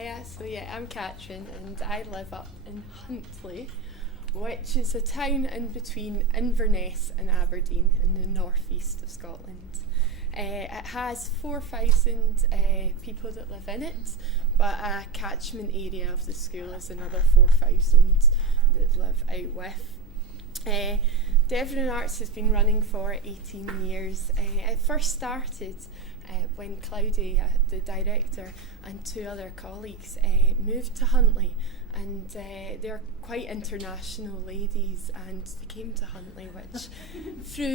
Hiya, so yeah, I'm Catrin and I live up in Huntly, which is a town in between Inverness and Aberdeen in the northeast of Scotland. It has 4,000 people that live in it, but a catchment area of the school is another 4,000 that live out with. Deveron Arts has been running for 18 years. It first started when Cloudy, the director, and two other colleagues moved to Huntly, and they're quite international ladies, and they came to Huntly, which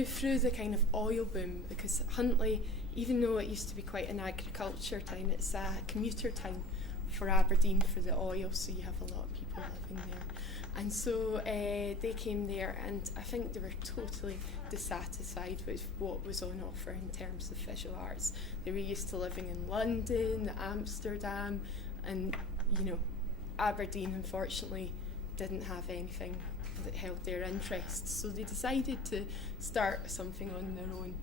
through the kind of oil boom, because Huntly, even though it used to be quite an agriculture town, it's a commuter town for Aberdeen for the oil, so you have a lot of people living there. And so they came there, and I think they were totally dissatisfied with what was on offer in terms of visual arts. They were used to living in London, Amsterdam, and Aberdeen unfortunately didn't have anything that held their interest. So they decided to start something on their own.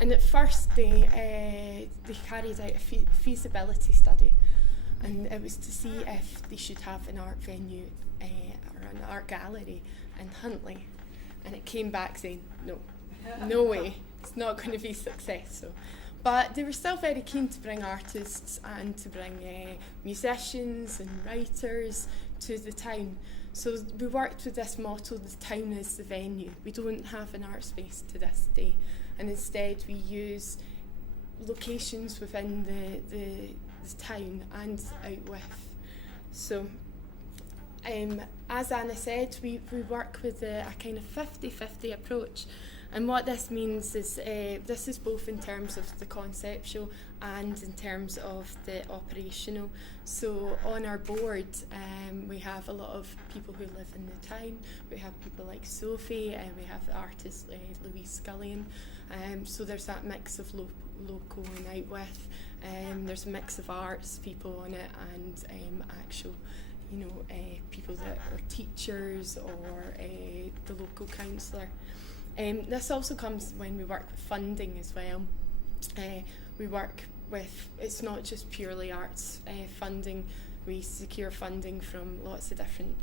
And at first they carried out a feasibility study, and it was to see if they should have an art venue or an art gallery in Huntly, and it came back saying no way, it's not going to be successful. But they were still very keen to bring artists and to bring musicians and writers to the town. So we worked with this motto: the town is the venue. We don't have an art space to this day, and instead we use locations within the town and out with. So as Anna said, we work with a kind of 50-50 approach, and what this means is this is both in terms of the conceptual and in terms of the operational. So on our board we have a lot of people who live in the town. We have people like Sophie, and we have artist Louise Scullion, so there's that mix of local and out with. There's a mix of arts people on it and actual people that are teachers or the local councillor. This also comes when we work with funding as well. We work with, it's not just purely arts funding. We secure funding from lots of different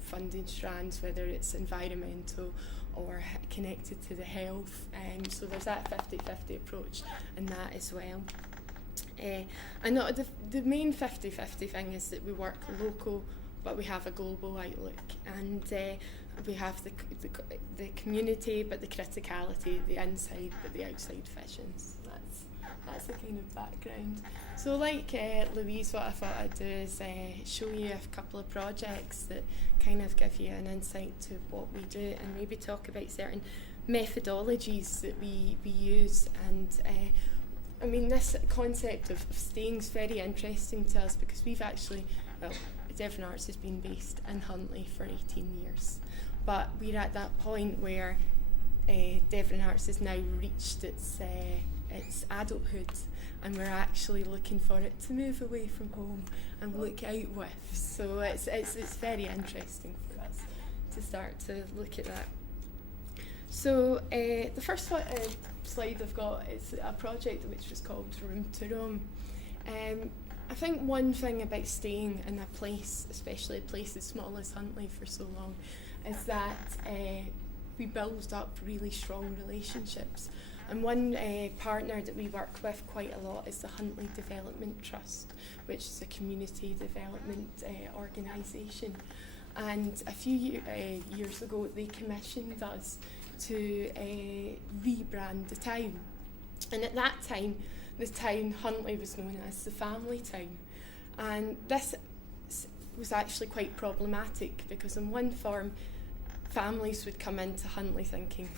funding strands, whether it's environmental or connected to the health. So there's that 50-50 approach in that as well. And the main 50-50 thing is that we work local, but we have a global outlook, and we have the community, but the criticality, the inside, but the outside visions. That's the kind of background. So like Louise, what I thought I'd do is show you a couple of projects that kind of give you an insight to what we do, and maybe talk about certain methodologies that we use. And I mean, this concept of staying is very interesting to us, because we've actually, Deveron Arts has been based in Huntly for 18 years. But we're at that point where Deveron Arts has now reached its adulthood, and we're actually looking for it to move away from home and look out with. So it's very interesting for us to start to look at that. So the first slide I've got is a project which was called Room to Roam. I think one thing about staying in a place, especially a place as small as Huntly, for so long, is that we build up really strong relationships. And one partner that we work with quite a lot is the Huntly Development Trust, which is a community development organisation. And a few years ago they commissioned us to rebrand the town. And at that time, the town Huntly was known as the family town. And this was actually quite problematic, because in one form, families would come into Huntly thinking,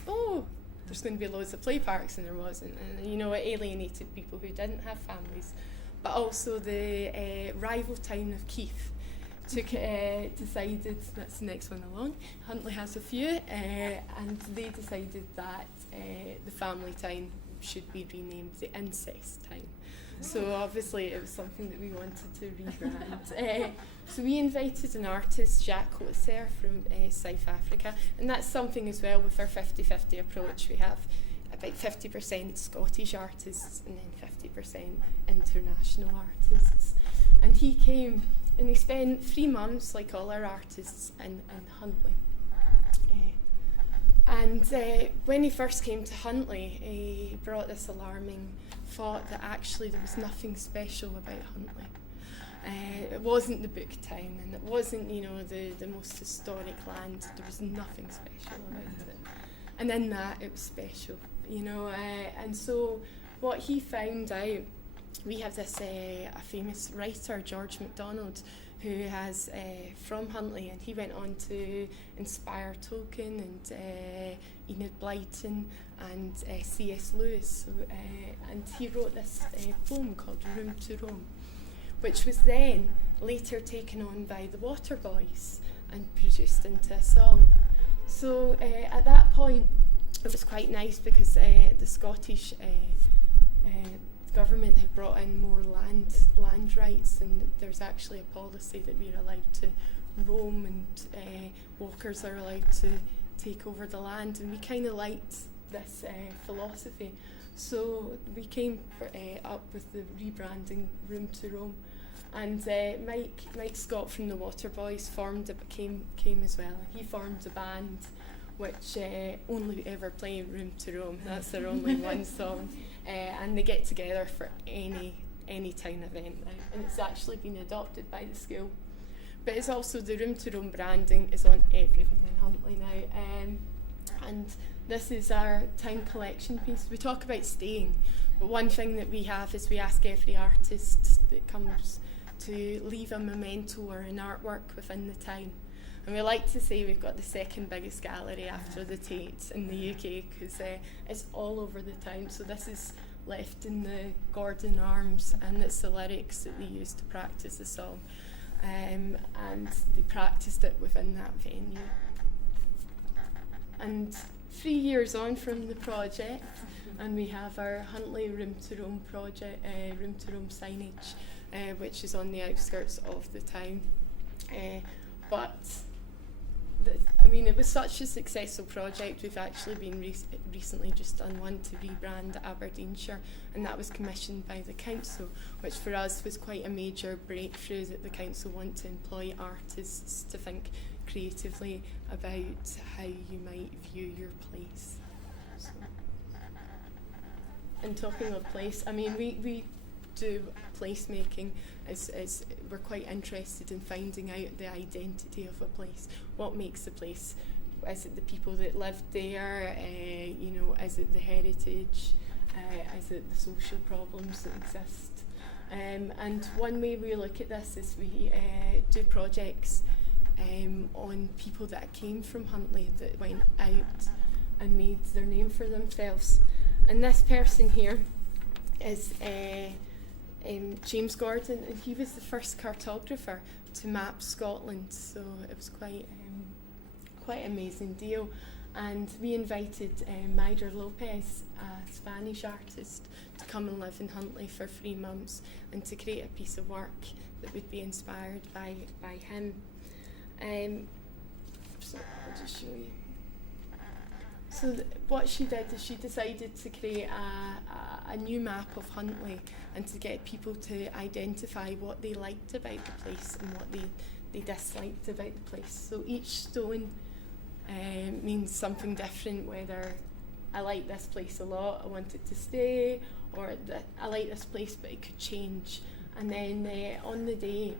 there's going to be loads of play parks, and there wasn't. And it alienated people who didn't have families. But also the rival town of Keith decided, that's the next one along, Huntly has a few, and they decided that the family town should be renamed the Incest Town. So obviously it was something that we wanted to rebrand. So we invited an artist, Jacques Hotzer from South Africa, and that's something as well with our 50-50 approach. We have about 50% Scottish artists and then 50% international artists. And he came and he spent 3 months, like all our artists, in Huntly. When he first came to Huntly, he brought this alarming thought that actually there was nothing special about Huntly. It wasn't the book town, and it wasn't, the most historic land. There was nothing special about it. And in that, it was special, and so what he found out, we have this a famous writer, George MacDonald, who has from Huntly, and he went on to inspire Tolkien and Enid Blyton and C.S. Lewis. And he wrote this poem called Room to Roam, which was then later taken on by the Waterboys and produced into a song. So at that point, it was quite nice because the Scottish government had brought in more land rights, and there's actually a policy that we're allowed to roam, and walkers are allowed to take over the land, and we kind of liked this philosophy. So we came up with the rebranding Room to Roam, and Mike Scott from the Waterboys came as well. He formed a band which only ever play Room to Roam. That's their only one song, and they get together for any town event now, and it's actually been adopted by the school. But it's also the Room to Roam branding is on everything in Huntly now, and this is our town collection piece. We talk about staying, but one thing that we have is we ask every artist that comes to leave a memento or an artwork within the town. And we like to say we've got the second biggest gallery after the Tate in the UK, because it's all over the town. So this is left in the Gordon Arms, and it's the lyrics that they used to practice the song. And they practiced it within that venue. And 3 years on from the project, and we have our Huntly Room to Roam project, Room to Roam signage, which is on the outskirts of the town. It was such a successful project. We've actually been recently just done one to rebrand Aberdeenshire, and that was commissioned by the council, which for us was quite a major breakthrough, that the council want to employ artists to think creatively about how you might view your place. So. And talking of place, we do placemaking as we're quite interested in finding out the identity of a place. What makes the place? Is it the people that lived there? Is it the heritage? Is it the social problems that exist? And one way we look at this is we do projects on people that came from Huntly that went out and made their name for themselves. And this person here is James Gordon, and he was the first cartographer to map Scotland, so it was quite an amazing deal. And we invited Maider Lopez, a Spanish artist, to come and live in Huntly for 3 months and to create a piece of work that would be inspired by him. So I'll just show you. So what she did is she decided to create a new map of Huntly and to get people to identify what they liked about the place and what they disliked about the place. So each stone means something different, whether I like this place a lot, I want it to stay, or that I like this place but it could change. And then on the day,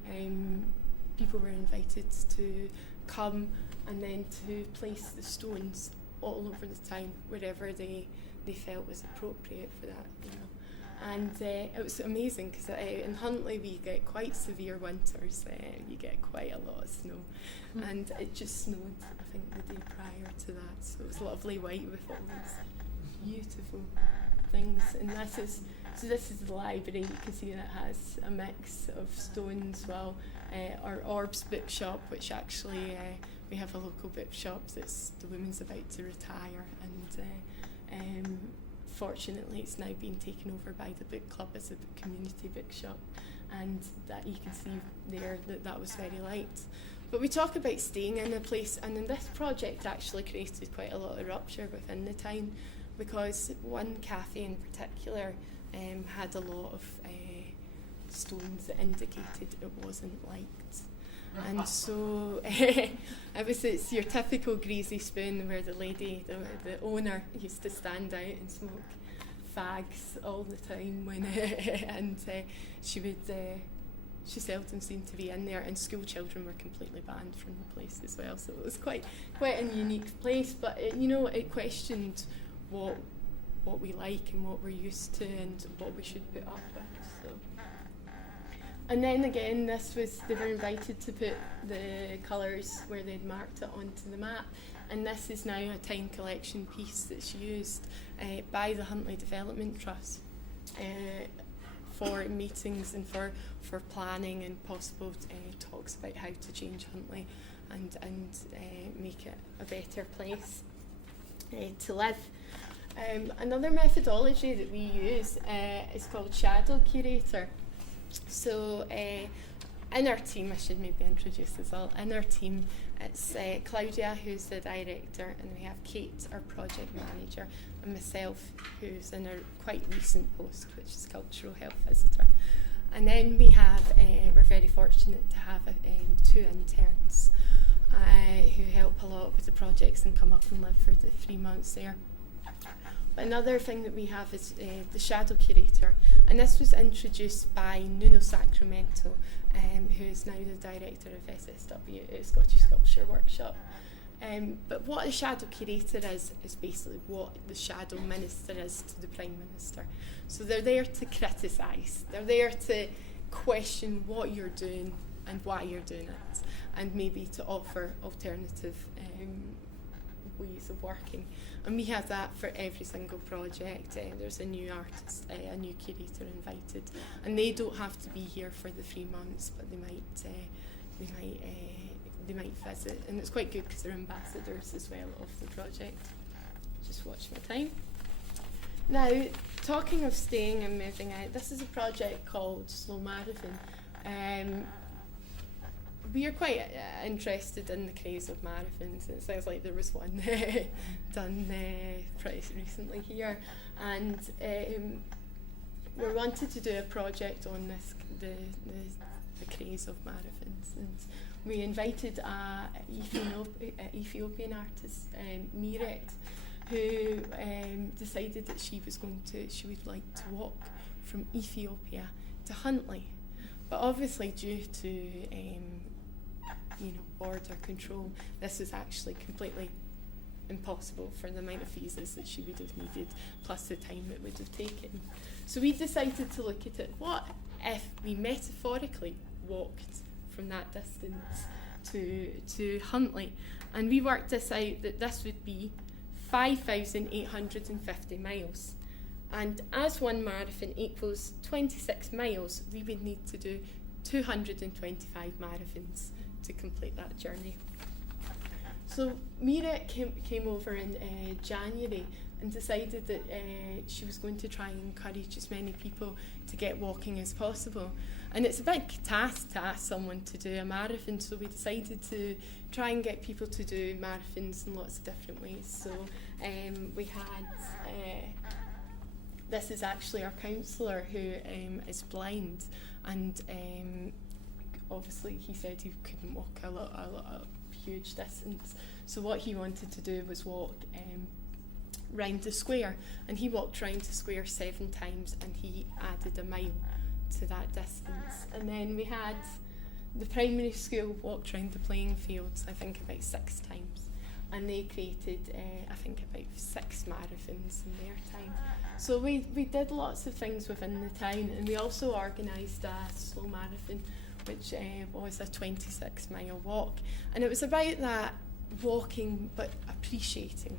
people were invited to come and then to place the stones all over the town, wherever they felt was appropriate for that, And it was amazing because in Huntly we get quite severe winters. You get quite a lot of snow, and it just snowed, I think, the day prior to that. So it was lovely white with all these beautiful things. And this is the library. You can see that has a mix of stones. Well, our Orbs bookshop, which actually we have a local bookshop that's the woman's about to retire, and fortunately it's now been taken over by the book club as a community bookshop, and that you can see there that was very liked. But we talk about staying in a place, and in this project actually created quite a lot of rupture within the town, because one cafe in particular had a lot of stones that indicated it wasn't liked. And so it's your typical greasy spoon where the lady, the owner, used to stand out and smoke fags all the time she seldom seemed to be in there, and school children were completely banned from the place as well. So it was quite a unique place, but it questioned what we like and what we're used to and what we should put up with. So. And then again, they were invited to put the colours where they'd marked it onto the map, and this is now a time collection piece that's used by the Huntly Development Trust for meetings and for planning and possible talks about how to change Huntly and make it a better place to live. Another methodology that we use is called Shadow Curator. So in our team, I should maybe introduce as well, in our team it's Claudia, who's the director, and we have Kate, our project manager, and myself, who's in a quite recent post, which is cultural health visitor. And then we have, we're very fortunate to have 2 interns who help a lot with the projects and come up and live for the 3 months there. Another thing that we have is the Shadow Curator, and this was introduced by Nuno Sacramento, who is now the director of SSW, Scottish Sculpture Workshop. But what a Shadow Curator is basically what the Shadow Minister is to the Prime Minister. So they're there to criticise, they're there to question what you're doing and why you're doing it, and maybe to offer alternative ways of working. And we have that for every single project. There's a new artist, a new curator invited, and they don't have to be here for the 3 months, but they might visit, and it's quite good because they're ambassadors as well of the project. Just watch my time. Now, talking of staying and moving out, this is a project called Slow Marathon. We are quite interested in the craze of marathons. It sounds like there was one done pretty recently here, and we wanted to do a project on this, the craze of marathons, and we invited an Ethiopian artist, Miret, who decided that she would like to walk from Ethiopia to Huntly, but obviously due to border control, this is actually completely impossible for the amount of visas that she would have needed, plus the time it would have taken. So we decided to look at it. What if we metaphorically walked from that distance to Huntly? And we worked this out that this would be 5,850 miles. And as one marathon equals 26 miles, we would need to do 225 marathons to complete that journey. So Mira came over in January and decided that she was going to try and encourage as many people to get walking as possible. And it's a big task to ask someone to do a marathon, so we decided to try and get people to do marathons in lots of different ways. So we had, this is actually our counsellor who is blind, and obviously he said he couldn't walk a huge distance. So what he wanted to do was walk round the square, and he walked round the square 7 times, and he added a mile to that distance. And then we had the primary school walked round the playing fields, I think about 6 times, and they created I think about 6 marathons in their time. So we did lots of things within the town, and we also organised a slow marathon, which was a 26-mile walk, and it was about that walking but appreciating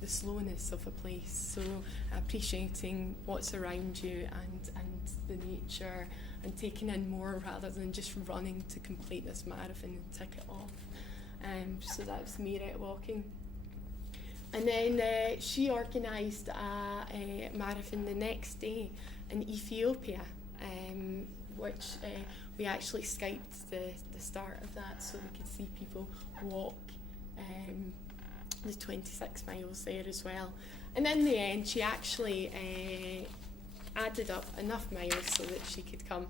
the slowness of a place, so appreciating what's around you and the nature, and taking in more rather than just running to complete this marathon and tick it off. So that was me out walking. And then she organised a marathon the next day in Ethiopia, which we actually Skyped the start of that so we could see people walk the 26 miles there as well. And in the end, she actually added up enough miles so that she could come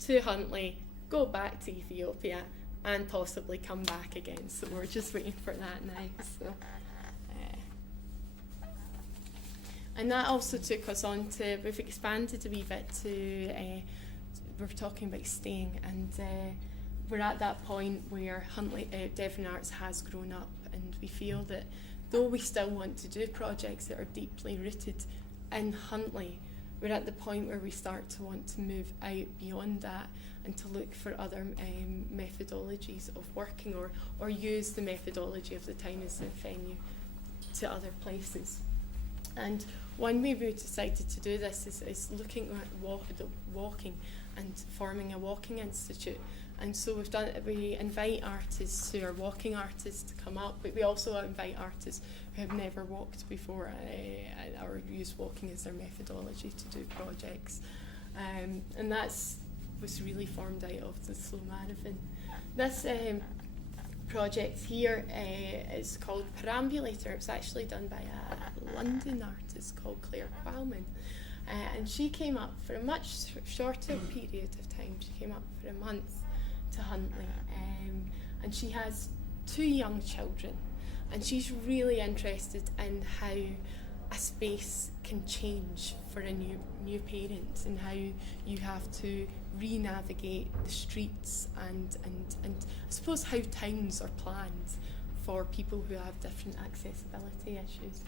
to Huntly, go back to Ethiopia, and possibly come back again. So we're just waiting for that now. So, and that also took us on to, we've expanded a wee bit to, we're talking about staying, and we're at that point where Huntly, Deveron Arts has grown up, and we feel that though we still want to do projects that are deeply rooted in Huntly, we're at the point where we start to want to move out beyond that and to look for other methodologies of working, or use the methodology of the town as a venue to other places. And one way we decided to do this is looking at walking and forming a walking institute. And so we invite artists who are walking artists to come up, but we also invite artists who have never walked before, or use walking as their methodology to do projects. And was really formed out of the Slow Marathon. This project here is called Perambulator. It was actually done by a London artist called Claire Qualman. And she came up for a much shorter period of time. She came up for a month to Huntly, and she has 2 young children, and she's really interested in how a space can change for a new parent, and how you have to re-navigate the streets and I suppose how towns are planned for people who have different accessibility issues.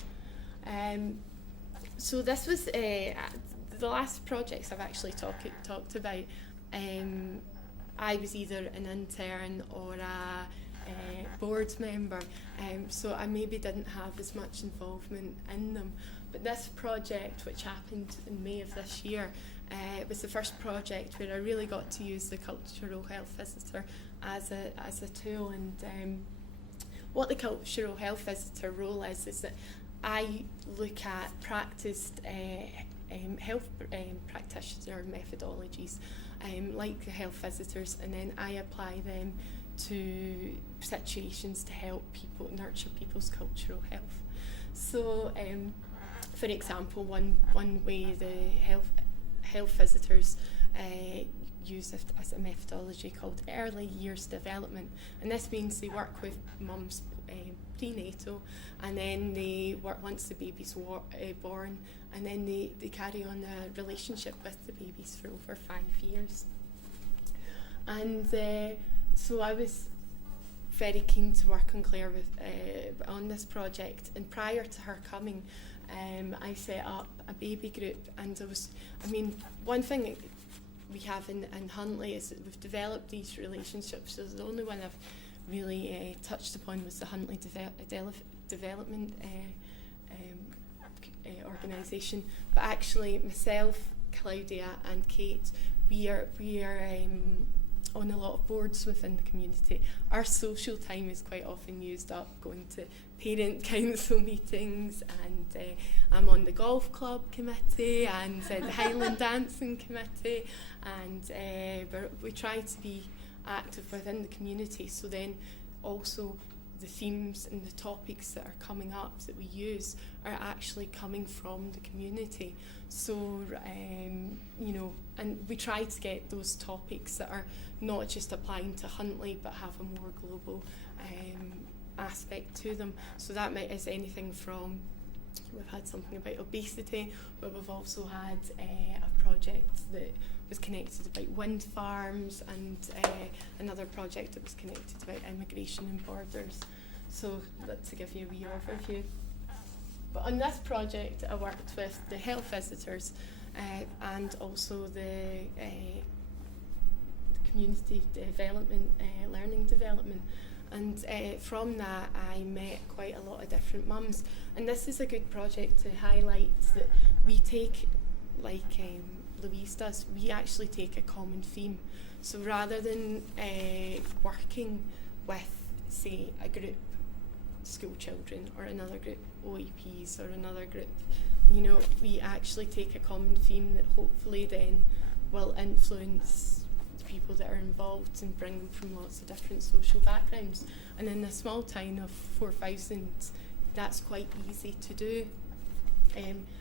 So this was the last projects I've actually talked about. I was either an intern or a board member, so I maybe didn't have as much involvement in them. But this project, which happened in May of this year, was the first project where I really got to use the cultural health visitor as a tool. And what the cultural health visitor role is that I look at practiced health practitioner methodologies, like the health visitors, and then I apply them to situations to help people nurture people's cultural health. So, for example, one way the health visitors use as a methodology called early years development, and this means they work with mums prenatal, and then they work once the baby's born, and then they carry on a relationship with the babies for over 5 years. And so I was very keen to work on Claire on this project, and prior to her coming, I set up a baby group, and one thing that we have in Huntly is that we've developed these relationships. So the only one I've really touched upon was the Huntly Development organisation, but actually myself, Claudia and Kate, we are on a lot of boards within the community. Our social time is quite often used up going to parent council meetings, and I'm on the golf club committee and the Highland dancing committee, and we try to be active within the community. So then also the themes and the topics that are coming up that we use are actually coming from the community. So, and we try to get those topics that are not just applying to Huntly but have a more global aspect to them. So that is anything from, we've had something about obesity, but we've also had a project that was connected about wind farms, and another project that was connected about immigration and borders. So that's to give you a wee overview. But on this project I worked with the health visitors and also the community development, learning development. And from that I met quite a lot of different mums. And this is a good project to highlight that we take, like Louise does, we actually take a common theme. So rather than working with, say, a group school children or another group OEPs or another group, we actually take a common theme that hopefully then will influence the people that are involved and bring them from lots of different social backgrounds. And in a small town of 4,000 that's quite easy to do.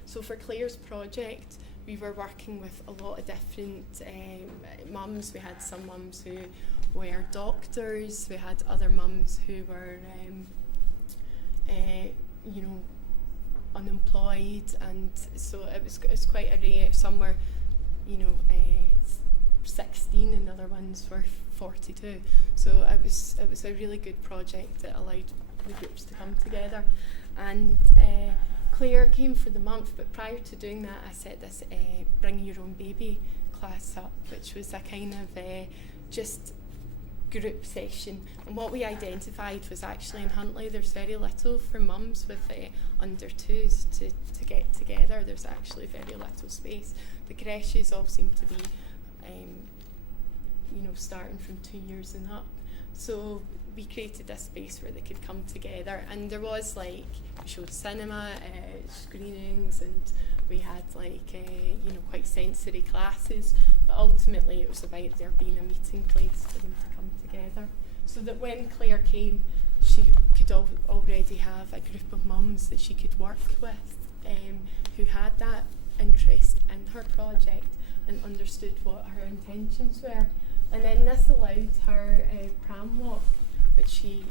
So for Claire's project, we were working with a lot of different mums. We had some mums who were doctors, we had other mums who were unemployed, and so it was quite a range. Some were 16 and other ones were 42. So it was a really good project that allowed the groups to come together. And Claire came for the month, but prior to doing that I set this Bring Your Own Baby class up, which was a kind of just group session. And what we identified was actually in Huntly there's very little for mums with under twos to get together. There's actually very little space. The creches all seem to be starting from 2 years and up. So we created this space where they could come together, and there was we showed cinema screenings, and we had quite sensory classes, but ultimately it was about there being a meeting place for them to come together, so that when Claire came she could already have a group of mums that she could work with who had that interest in her project and understood what her intentions were. And then this allowed her pram walk, which she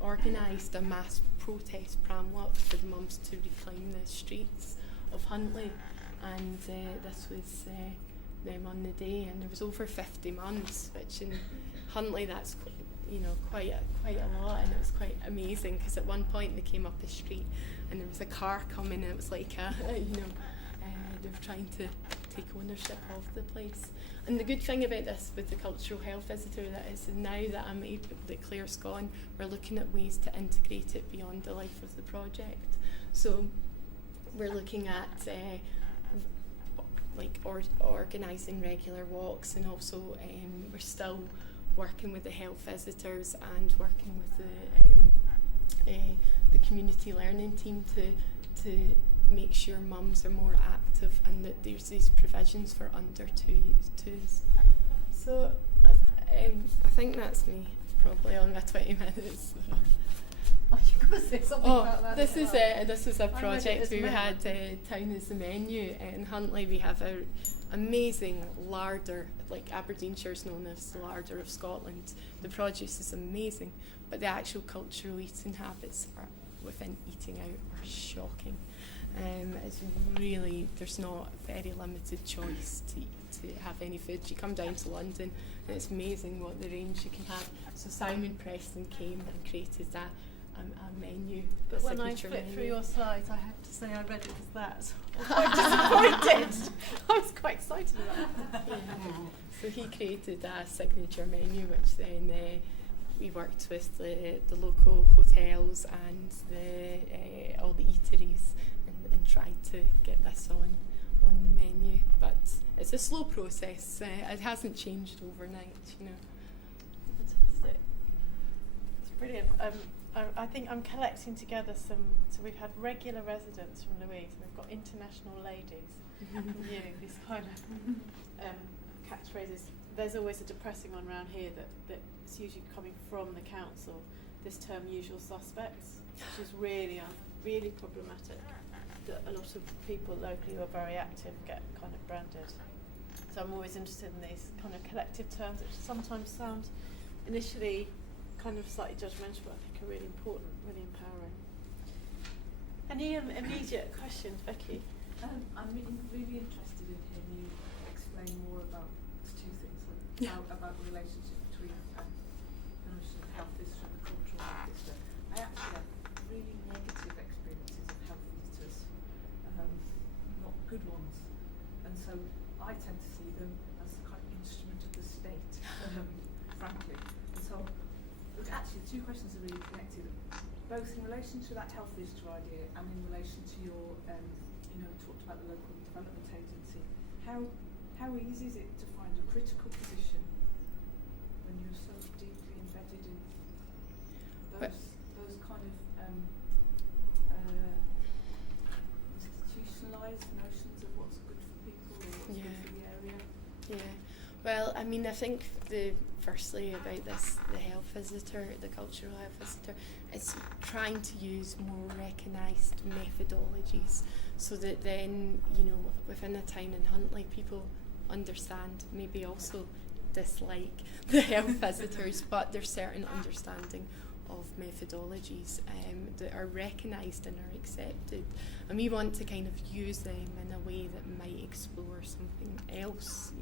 organised a mass protest pram walk for the mums to reclaim the streets of Huntly, and this was them on the day, and there was over 50 mums, which in Huntly that's quite a lot, and it was quite amazing because at one point they came up the street and there was a car coming, and it was like they were trying to take ownership of the place. And the good thing about this with the cultural health visitor that is now that Claire's gone, we're looking at ways to integrate it beyond the life of the project. So we're looking at organising regular walks, and also we're still working with the health visitors and working with the community learning team to make sure mums are more active, and that there's these provisions for under twos. So I think that's me probably on my 20 minutes. Oh, you're going to say something about that. This is a project we had Town as the Menu in Huntly. We have an amazing larder, like Aberdeenshire's known as the larder of Scotland. The produce is amazing, but the actual cultural eating habits within eating out are shocking. It's really, there's not a very limited choice to have any food. You come down to London and it's amazing what the range you can have. So Simon Preston came and created that a menu. But when I flipped menu. Through your slides, I have to say I read it as that. I was quite disappointed. I was quite excited about that. Yeah. So he created a signature menu, which then we worked with the local hotels and all the eateries and tried to get this on the menu. But it's a slow process. It hasn't changed overnight, Fantastic. It's brilliant. I think I'm collecting together so we've had regular residents from Louise, and we've got international ladies from you. This kind of catchphrases. There's always a depressing one around here that's usually coming from the council. This term, usual suspects, which is really problematic. That a lot of people locally who are very active get kind of branded. So I'm always interested in these kind of collective terms, which sometimes sound initially kind of slightly judgmental, but I think are really important, really empowering. Any immediate questions, Becky? I'm really interested in hearing you explain more about two things, about the relationship between the notion of health visitor and the cultural health visitor. I actually have really negative experiences of health visitors, not good ones, and so I tend to see them as the kind of instrument of the state, frankly. And so actually the two questions are really connected, both in relation to that health visitor idea and in relation to your talked about the local development agency. How easy is it to find a critical position when you're so deeply embedded in those kind of institutionalised notions of what's good for people or what's good for the area? Yeah. Well, I mean, I think firstly about this, the health visitor, the cultural health visitor, is trying to use more recognised methodologies so that then, within a town in Huntly, people understand, maybe also dislike the health visitors, but there's certain understanding of methodologies that are recognised and are accepted, and we want to kind of use them in a way that might explore something else,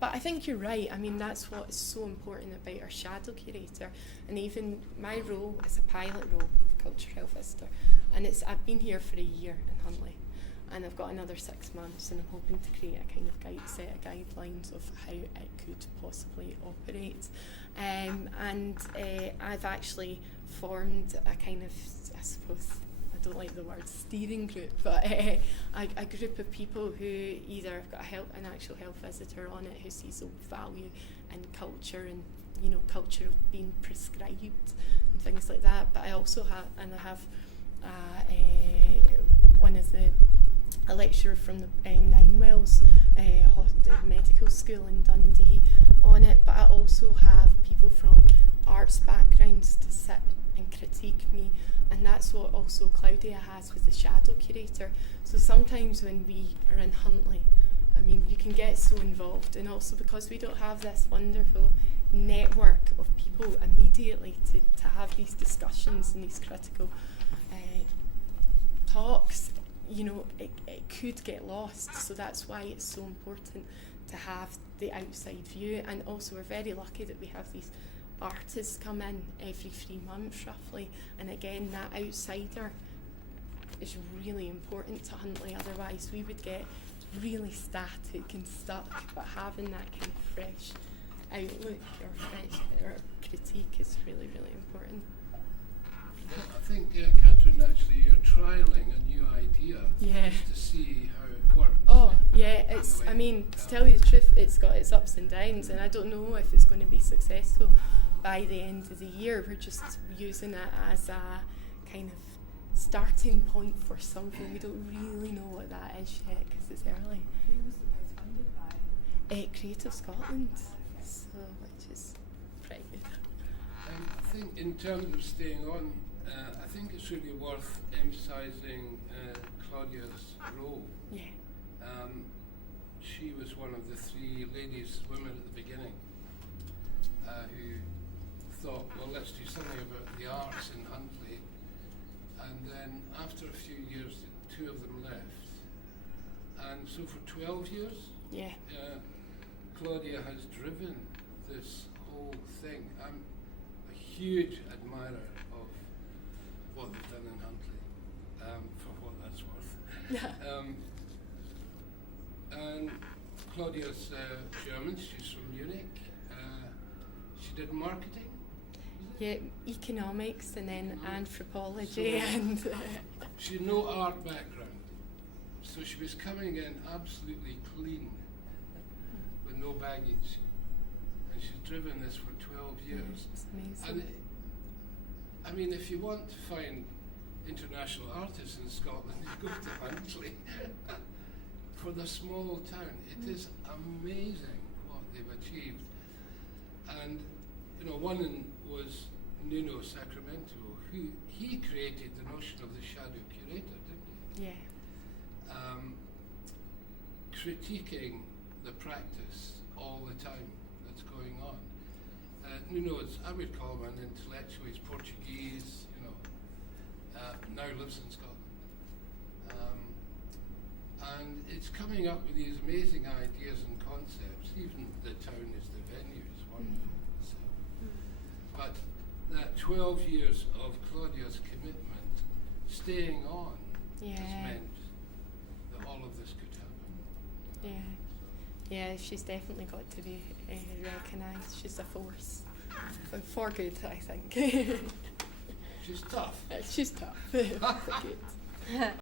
but I think you're right. I mean, that's what is so important about our shadow curator, and even my role is a pilot role, culture health visitor, and I've been here for a year in Huntly, and I've got another 6 months, and I'm hoping to create a kind of set of guidelines of how it could possibly operate. I've actually formed a kind of, I suppose, I don't like the word steering group, but a group of people who either have got an actual health visitor on it who sees a value in culture and, culture of being prescribed and things like that. But I also have a lecturer from the Ninewells, the medical school in Dundee on it, but I also have people from arts backgrounds to sit and critique me, and that's what also Claudia has with the shadow curator. So sometimes when we are in Huntly, I mean, you can get so involved, and also because we don't have this wonderful network of people immediately to have these discussions and these critical talks, it could get lost. So that's why it's so important to have the outside view. And also we're very lucky that we have these artists come in every 3 months roughly, and again that outsider is really important to Huntly, otherwise we would get really static and stuck. But having that kind of fresh outlook or critique is really, really important. I think, Catrin, actually you're trialling a new idea just to see how it works. Oh, yeah, I mean, to tell you the truth, it's got its ups and downs, and I don't know if it's going to be successful by the end of the year. We're just using it as a kind of starting point for something. We don't really know what that is yet because it's early. Who was the place funded by? Creative Scotland, so which is pretty good. I think in terms of staying on, I think it's really worth emphasising Claudia's role. Yeah. She was one of the 3 women at the beginning who thought, well, let's do something about the arts in Huntly. And then after a few years, 2 of them left. And so for 12 years, Claudia has driven this whole thing. I'm a huge admirer of what they've done in Huntly, for what that's worth. And Claudia's German, she's from Munich. She did marketing. Yeah, economics and then anthropology and. She had no art background, so she was coming in absolutely clean, with no baggage, and she's driven this for 12 years. Yeah, it's amazing. And I mean, if you want to find international artists in Scotland, you go to Huntly. For the small town, it is amazing what they've achieved. And one was Nuno Sacramento, who he created the notion of the shadow curator, didn't he? Yeah. Critiquing the practice all the time that's going on. Nuno is, I would call him an intellectual. He's Portuguese, now lives in Scotland. And it's coming up with these amazing ideas and concepts. Even the town is the venue, is wonderful. But that 12 years of Claudia's commitment, staying on, has meant that all of this could happen. Yeah, she's definitely got to be recognised. She's a force. For good, I think. She's tough. She's tough. For good.